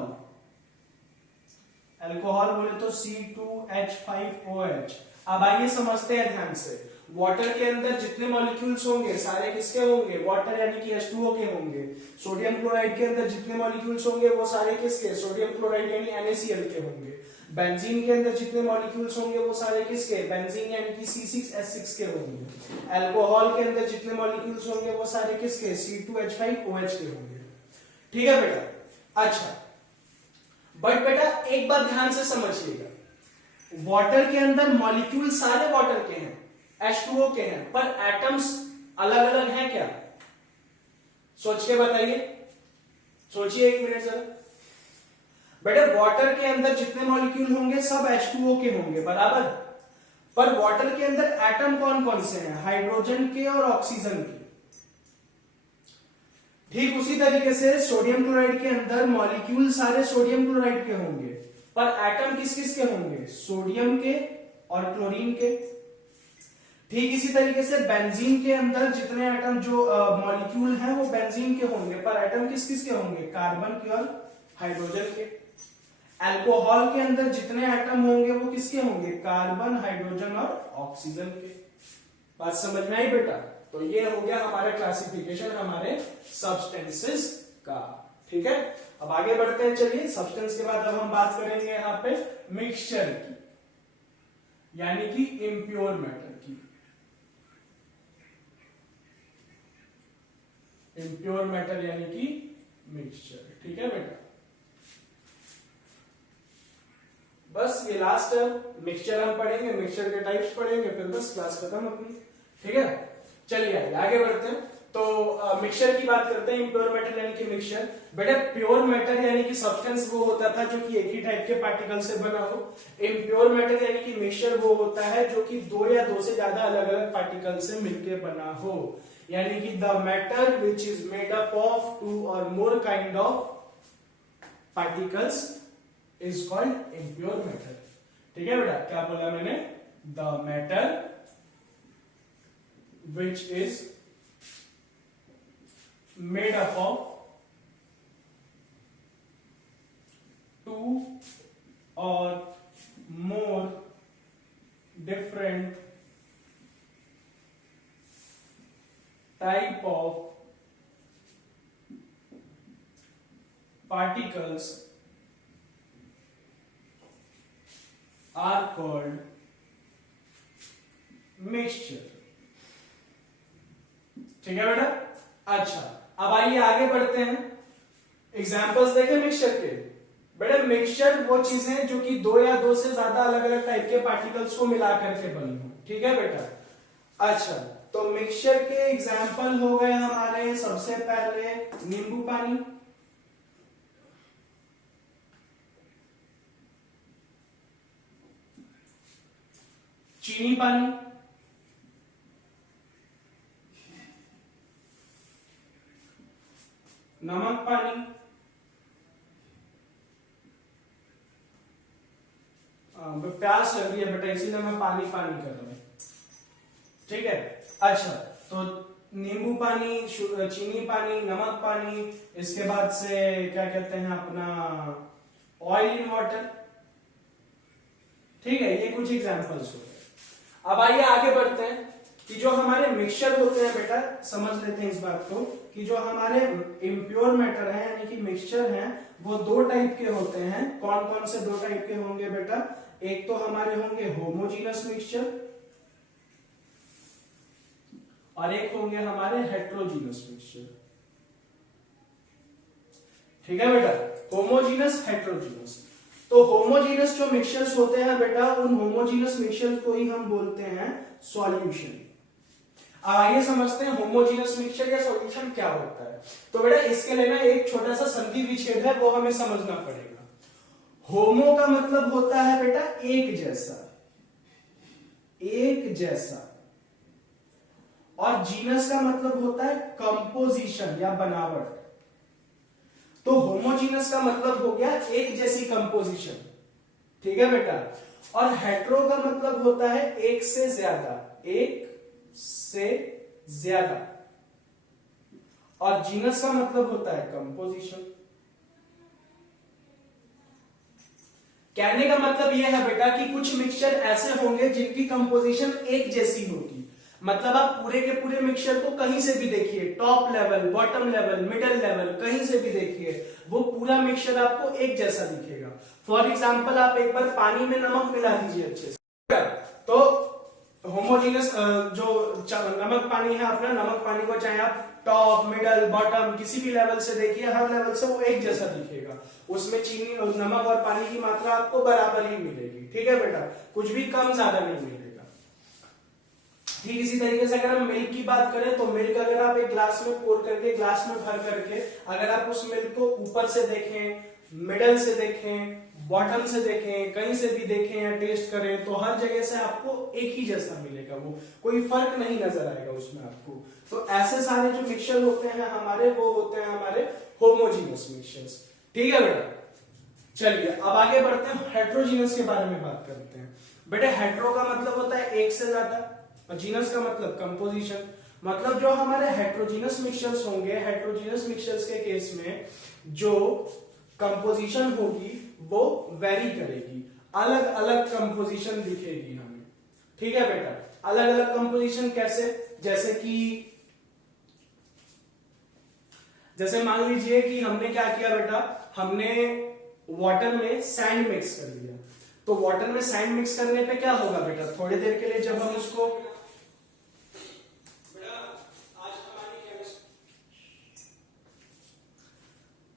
अल्कोहल बोले तो C2H5OH। अब आइए समझते हैं ध्यान से। वाटर के अंदर जितने मॉलिक्यूल्स होंगे सारे किसके होंगे, वाटर यानी कि H2O के होंगे। सोडियम क्लोराइड के अंदर जितने मॉलिक्यूल्स होंगे वो सारे किसके, सोडियम क्लोराइड यानी NaCl के होंगे। बेंजीन के अंदर जितने मॉलिक्यूल्स होंगे वो सारे किसके, बेंजीन यानी कि C6H6 के होंगे। अल्कोहल के अंदर जितने मॉलिक्यूल्स होंगे वो सारे किसके, C2H5OH के होंगे। ठीक है बेटा। अच्छा, बट बेटा एक बात ध्यान से समझिएगा, वाटर के अंदर मॉलिक्यूल सारे वाटर के हैं, H2O के हैं, पर एटम्स अलग अलग हैं क्या? सोच के बताइए, सोचिए एक मिनट जरा। बेटा वाटर के अंदर जितने मॉलिक्यूल होंगे सब H2O के होंगे, बराबर, पर वाटर के अंदर एटम कौन कौन से हैं, हाइड्रोजन के और ऑक्सीजन के। ठीक उसी तरीके से सोडियम क्लोराइड के अंदर मॉलिक्यूल सारे सोडियम क्लोराइड के होंगे, पर एटम किस किस के होंगे, सोडियम के और क्लोरीन के। ठीक इसी तरीके से बेंजीन के अंदर जितने एटम जो मॉलिक्यूल हैं वो बेंजीन के होंगे, पर एटम किस किस के होंगे, कार्बन के और हाइड्रोजन के। अल्कोहल के अंदर जितने एटम होंगे वो किसके होंगे, कार्बन, हाइड्रोजन और ऑक्सीजन के। बात समझ में आई बेटा? तो ये हो गया हमारा क्लासिफिकेशन हमारे सब्सटेंसेस का। ठीक है, अब आगे बढ़ते हैं। चलिए, सब्सटेंस के बाद अब हम बात करेंगे यहाँ पे मिक्सचर की, यानी कि इम्प्योर मैटर की। इम्प्योर मैटर यानी कि मिक्सचर। ठीक है बेटा, बस ये लास्ट है, मिक्सचर हम पढ़ेंगे, मिक्सचर के टाइप्स पढ़ेंगे, फिर बस क्लास खत्म अपनी। ठीक है, चलिए आगे बढ़ते हैं। तो मिक्सचर की बात करते हैं, इम्प्योर मैटर यानी कि मिक्सचर। बेटा प्योर मैटर यानी कि सब्सटेंस वो होता था जो कि एक ही टाइप के पार्टिकल से बना हो। इम्प्योर मैटर यानी कि मिक्सचर वो होता है जो कि दो या दो से ज्यादा अलग अलग पार्टिकल से मिलकर बना हो, यानी कि the matter which is made up of two और more kind of particles is called impure matter. ठीक है बेटा, क्या बोला मैंने, the matter which is made up of two or more different type of particles are called mixture। ठीक है बेटा। अच्छा, अब आइए आगे बढ़ते हैं, एग्जांपल्स देखें मिक्सचर के। बेटा मिक्सचर वो चीजें जो कि दो या दो से ज्यादा अलग अलग टाइप के पार्टिकल्स को मिलाकर के बनी हो। ठीक है बेटा। अच्छा, तो मिक्सचर के एग्जांपल हो गए हमारे, सबसे पहले नींबू पानी, चीनी पानी, नमक पानी, प्यास लग रही है बेटा इसीलिए मैं पानी पानी कर रहा हूं। ठीक है। अच्छा, तो नींबू पानी, चीनी पानी, नमक पानी, इसके बाद से क्या कहते हैं अपना ऑयल इन वाटर। ठीक है, ये कुछ एग्जांपल्स हो गए। अब आइए आगे बढ़ते हैं कि जो हमारे मिक्सचर होते हैं बेटा, समझ लेते हैं इस बात को कि जो हमारे इम्प्योर मैटर है यानी कि मिक्सचर हैं वो दो टाइप के होते हैं। कौन कौन से दो टाइप के होंगे बेटा, एक तो हमारे होंगे होमोजीनस मिक्सचर और एक होंगे हमारे हेट्रोजीनस मिक्सचर। ठीक है बेटा, होमोजीनस, हेट्रोजीनस। तो होमोजीनस जो मिक्सचर्स होते हैं बेटा, उन होमोजीनस मिक्सचर्स को ही हम बोलते हैं सॉल्यूशन। आइए समझते हैं होमोजीनस मिक्सचर या सॉल्यूशन क्या होता है। तो बेटा इसके लिए ना एक छोटा सा संधि विच्छेद है, वो हमें समझना पड़ेगा। होमो का मतलब होता है बेटा एक जैसा, एक जैसा, और जीनस का मतलब होता है कंपोजिशन या बनावट। तो होमोजीनस का मतलब हो गया एक जैसी कंपोजिशन। ठीक है बेटा। और हेट्रो का मतलब होता है एक से ज्यादा, एक से ज्यादा, और जीनस का मतलब होता है कंपोजिशन। कहने का मतलब यह है बेटा कि कुछ मिक्सचर ऐसे होंगे जिनकी कंपोजिशन एक जैसी होगी, मतलब आप पूरे के पूरे मिक्सचर को कहीं से भी देखिए, top level, bottom level, middle level, कहीं से भी देखिए, वो पूरा मिक्सचर आपको एक जैसा दिखेगा। फॉर एग्जाम्पल आप एक बार पानी में नमक मिला दीजिए अच्छे से, तो होमोजीनियस जो नमक पानी है अपना, नमक पानी को चाहे आप टॉप, मिडल, बॉटम किसी भी लेवल से देखिए, हर लेवल से वो एक जैसा दिखेगा। उसमें चीनी, नमक और पानी की मात्रा आपको बराबर ही मिलेगी। ठीक है बेटा, कुछ भी कम ज्यादा नहीं मिलेगा। ठीक इसी तरीके से अगर हम मिल्क की बात करें, तो मिल्क अगर आप एक ग्लास में पोर करके, ग्लास में भर करके, अगर आप उस मिल्क को ऊपर से देखें, मिडल से देखें, बॉटम से देखें, कहीं से भी देखें या टेस्ट करें, तो हर जगह से आपको एक ही जैसा मिलेगा, वो कोई फर्क नहीं नजर आएगा उसमें आपको। तो ऐसे सारे जो मिक्सचर होते हैं हमारे, वो होते हैं हमारे होमोजीनियस मिक्सचर्स। ठीक है बेटा, चलिए अब आगे बढ़ते हैं, हेट्रोजीनियस के बारे में बात करते हैं। बेटा हेट्रो का मतलब होता है एक से ज्यादा, और जीनस का मतलब कंपोजिशन। मतलब जो हमारे हेट्रोजीनियस मिक्सचर्स होंगे, हेट्रोजीनियस मिक्सचर्स के केस में जो कंपोजिशन होगी वो वेरी करेगी, अलग अलग कंपोजिशन दिखेगी हमें। ठीक है बेटा, अलग अलग कंपोजिशन कैसे? जैसे मान लीजिए कि हमने क्या किया बेटा, हमने वाटर में सैंड मिक्स कर दिया। तो वाटर में सैंड मिक्स करने पे क्या होगा बेटा, थोड़ी देर के लिए जब हम उसको,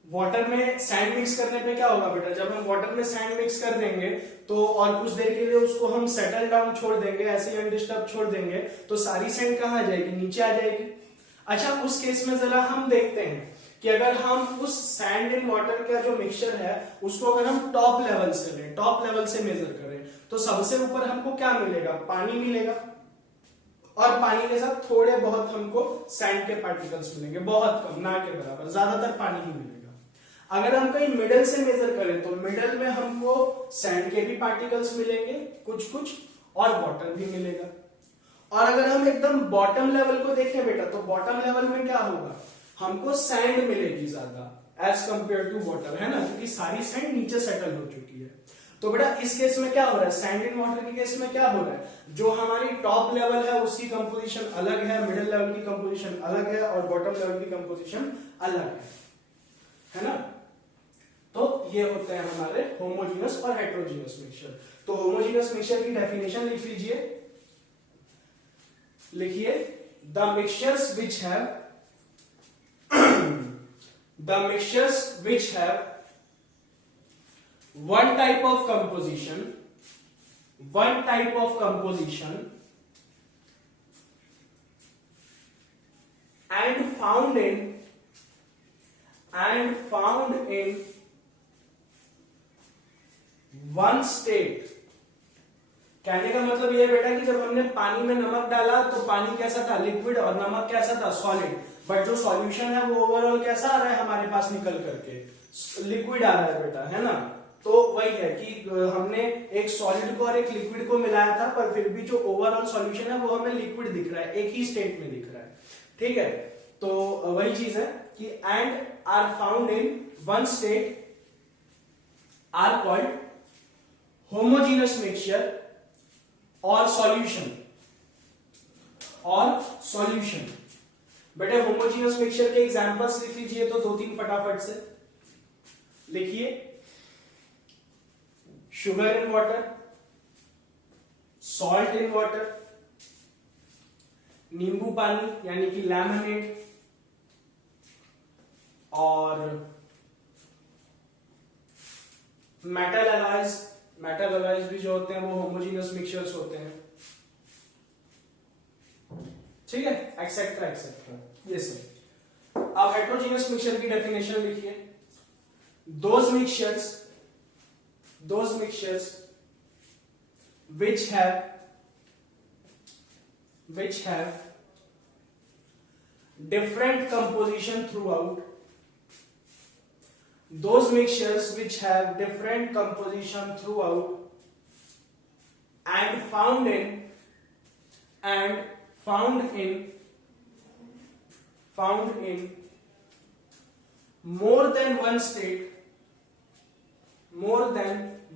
वाटर में सैंड मिक्स करने पे क्या होगा बेटा, जब हम वाटर में सैंड मिक्स कर देंगे तो और कुछ देर के लिए उसको हम सेटल डाउन छोड़ देंगे, ऐसे अनडिस्टर्ब छोड़ देंगे, तो सारी सैंड कहां आ जाएगी, नीचे आ जाएगी। अच्छा, उस केस में जरा हम देखते हैं कि अगर हम उस सैंड इन वाटर का जो मिक्सचर है उसको अगर हम टॉप लेवल से लें, टॉप लेवल से मेजर करें, तो सबसे ऊपर हमको क्या मिलेगा, पानी मिलेगा, और पानी के साथ थोड़े बहुत हमको सैंड के पार्टिकल्स मिलेंगे, बहुत कम, ना के बराबर, ज्यादातर पानी ही मिलेगा। अगर हम कहीं मिडल से मेजर करें तो मिडल में हमको सैंड के भी पार्टिकल्स मिलेंगे कुछ कुछ, और वाटर भी मिलेगा। और अगर हम एकदम बॉटम लेवल को देखें बेटा, तो बॉटम लेवल में क्या होगा, हमको सैंड मिलेगी ज्यादा एज कंपेयर टू वाटर, है ना, क्योंकि सारी सैंड नीचे सेटल हो चुकी है। तो बेटा इस केस में क्या हो रहा है, सैंड इन वाटर के केस में क्या हो रहा है, जो हमारी टॉप लेवल है उसकी कंपोजिशन अलग है, मिडिल लेवल की कंपोजिशन अलग है, और बॉटम लेवल की कंपोजिशन अलग है ना। तो ये होते हैं हमारे होमोजीनियस और हेट्रोजीनियस मिक्सचर। तो होमोजीनियस मिक्सचर की डेफिनेशन लिख लीजिए, लिखिए, the mixtures which have the mixtures which have one type of composition and found in one state। कहने का मतलब ये बेटा कि जब हमने पानी में नमक डाला तो पानी कैसा था, लिक्विड, और नमक कैसा था, सॉलिड, बट जो सॉल्यूशन है वो ओवरऑल कैसा आ रहा है हमारे पास निकल करके, लिक्विड आ रहा है बेटा, है ना। तो वही है कि हमने एक सॉलिड को और एक लिक्विड को मिलाया था, पर फिर भी जो ओवरऑल सॉल्यूशन है वो हमें लिक्विड दिख रहा है, एक ही स्टेट में दिख रहा है। ठीक है, तो वही चीज है कि and are found in one state are called homogeneous mixture और सॉल्यूशन। बेटे होमोजीनियस मिक्सचर के एग्जांपल्स लिख लीजिए, तो दो तीन फटाफट से लिखिए, sugar in water, salt in water, नींबू पानी यानी कि लेमनेड, और मेटल अलॉयज भी जो होते हैं वो होमोजीनियस मिक्सचर्स होते हैं। ठीक है, एक्सेट्रा एक्सेट्रा, ये सब। अब हेट्रोजीनियस मिक्सचर की डेफिनेशन लिखिए, those mixtures which have different composition throughout, those mixtures which have different composition throughout and found in more than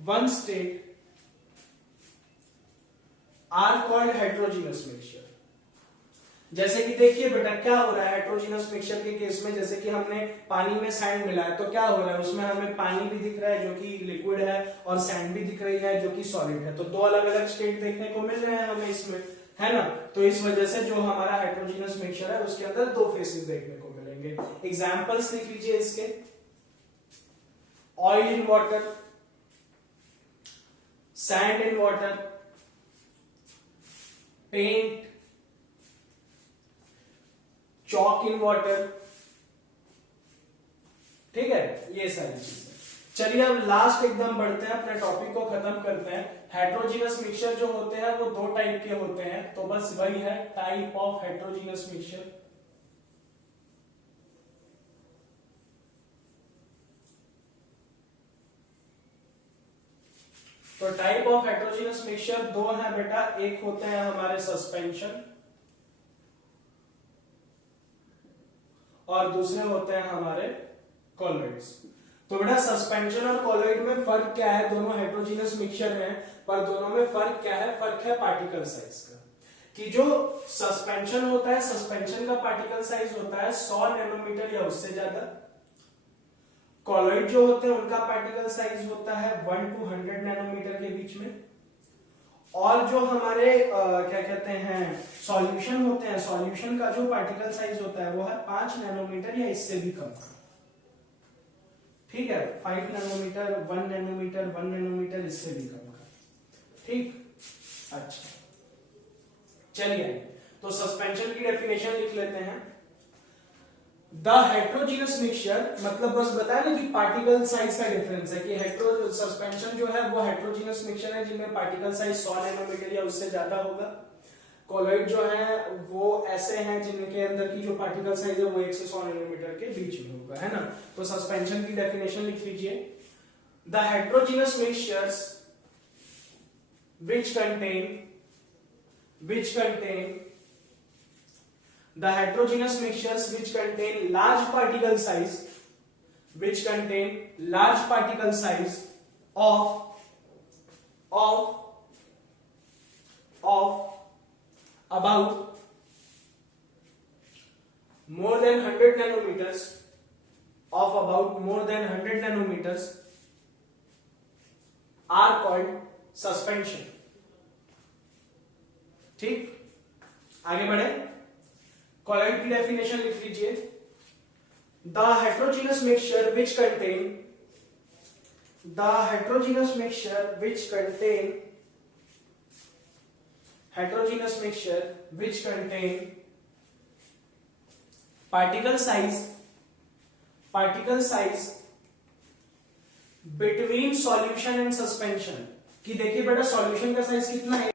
one state are called heterogeneous mixture। जैसे कि देखिए बेटा क्या हो रहा है हेट्रोजीनस मिक्सचर के केस में, जैसे कि हमने पानी में सैंड मिला है तो क्या हो रहा है उसमें हमें पानी भी दिख रहा है जो कि लिक्विड है और सैंड भी दिख रही है जो कि सॉलिड है, तो दो अलग अलग स्टेट देखने को मिल रहे हैं हमें इसमें, है ना। तो इस वजह से जो हमारा हेट्रोजीनस मिक्सचर है उसके अंदर दो फेसेस देखने को मिलेंगे। एग्जांपल्स लिख लीजिए इसके, oil in water, sand in water, paint, chalk in water, ठीक है, ये सारी चीजें। चलिए अब लास्ट एकदम बढ़ते हैं, अपने टॉपिक को खत्म करते हैं। हेट्रोजीनस मिक्सचर जो होते हैं वो दो टाइप के होते हैं, तो बस वही है टाइप ऑफ हेट्रोजीनस मिक्सचर। तो टाइप ऑफ हेट्रोजीनस मिक्सचर दो हैं बेटा, एक होते हैं हमारे सस्पेंशन और दूसरे होते हैं हमारे कॉलोइड्स। तो बेटा सस्पेंशन और कॉलोइड में फर्क क्या है, दोनों हेट्रोजीनस मिक्सचर हैं पर दोनों में फर्क क्या है, फर्क है पार्टिकल साइज का। कि जो सस्पेंशन होता है, सस्पेंशन का पार्टिकल साइज होता है 100 नैनोमीटर या उससे ज्यादा। कॉलोइड जो होते हैं उनका पार्टिकल साइज होता है 1 to 100 नैनोमीटर के बीच में। और जो हमारे क्या कहते हैं सॉल्यूशन होते हैं, सॉल्यूशन का जो पार्टिकल साइज होता है वो है 5 नैनोमीटर या इससे भी कम, ठीक है, 5 नैनोमीटर, 1 नैनोमीटर, 1 नैनोमीटर, इससे भी कम का, ठीक। अच्छा चलिए तो सस्पेंशन की डेफिनेशन लिख लेते हैं। द हेट्रोजीनस मिक्सचर, मतलब बस बताया ना कि पार्टिकल साइज का डिफरेंस है कि हेट्रो सस्पेंशन जो है वो हेट्रोजीनस मिक्सचर है जिनमें पार्टिकल साइज 100 नैनोमीटर या उससे ज्यादा होगा। कॉलोइड जो है वो ऐसे हैं जिनके अंदर की जो पार्टिकल साइज है वो 1 से 100 नैनोमीटर के बीच में होगा, है ना। तो सस्पेंशन की डेफिनेशन लिख लीजिए, the heterogeneous mixtures which contain the heterogeneous mixtures which contain large particle size of about more than 100 nanometers are called suspension, ठीक। आगे बढ़े, कॉलोइड की डेफिनेशन लिख लीजिए, the heterogeneous mixture which contain particle size between solution and suspension। कि देखिए बेटा solution का साइज कितना है